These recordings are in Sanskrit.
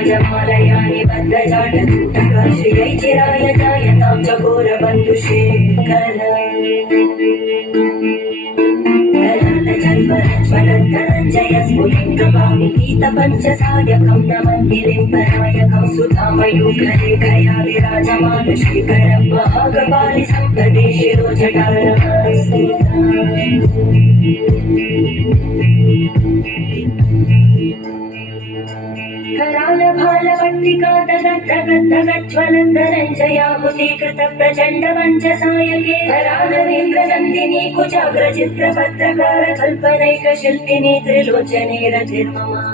राजमालयानि बद्धजाटकूटका श्रियै चिराय जायतां चकोरबन्धुशेखर ज्वलन्तरञ्जय स्फुलिङ्गपाणिपीतपञ्चसायकं नमन्दिलिम्बनायकं सुधामयूखरेखया विराजमानश्रीकरं महागपालि सम्पदे शिरोजटारमस्तु करालभालवट्टिका तदग्धगद्धगज्ज्वलन्तरञ्जयाहुतीकृत प्रचण्डमञ्चसायके करालवेन्द्रनन्दिनी कुचाग्रचित्रपत्रकार कल्पनैकशिल्पिनी त्रिलोचने रतिर्ममा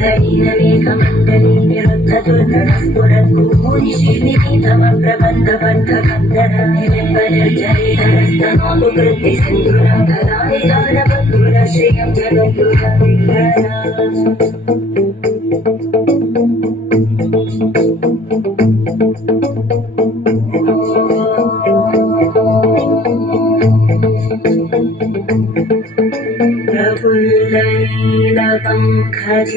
धनीनमेघमण्डली निरुद्धदुर्गस्फुरद्गुहूनिशीलिनीतमप्रबन्धबद्धकन्दर निलिम्बनिर्जरीधरस्तनोतु कृत्तिसिन्धुरधरानिधानबन्धुरश्रियं जगद्गुरविभ्ररा प्रफुल्लनीलपङ्कज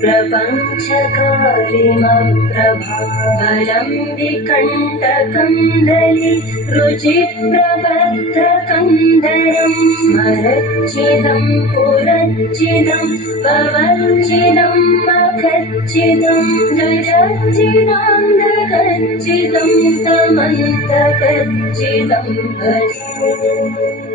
प्रपञ्चकारिमप्रभावलं विकण्टकन्दलि रुचिप्रबद्धकन्दरं स्मरच्चिदं पुरच्चिदं पवच्चिदं मखच्चिदं गजच्चिदान्धकच्चिदं तमन्तकच्चिदं भजे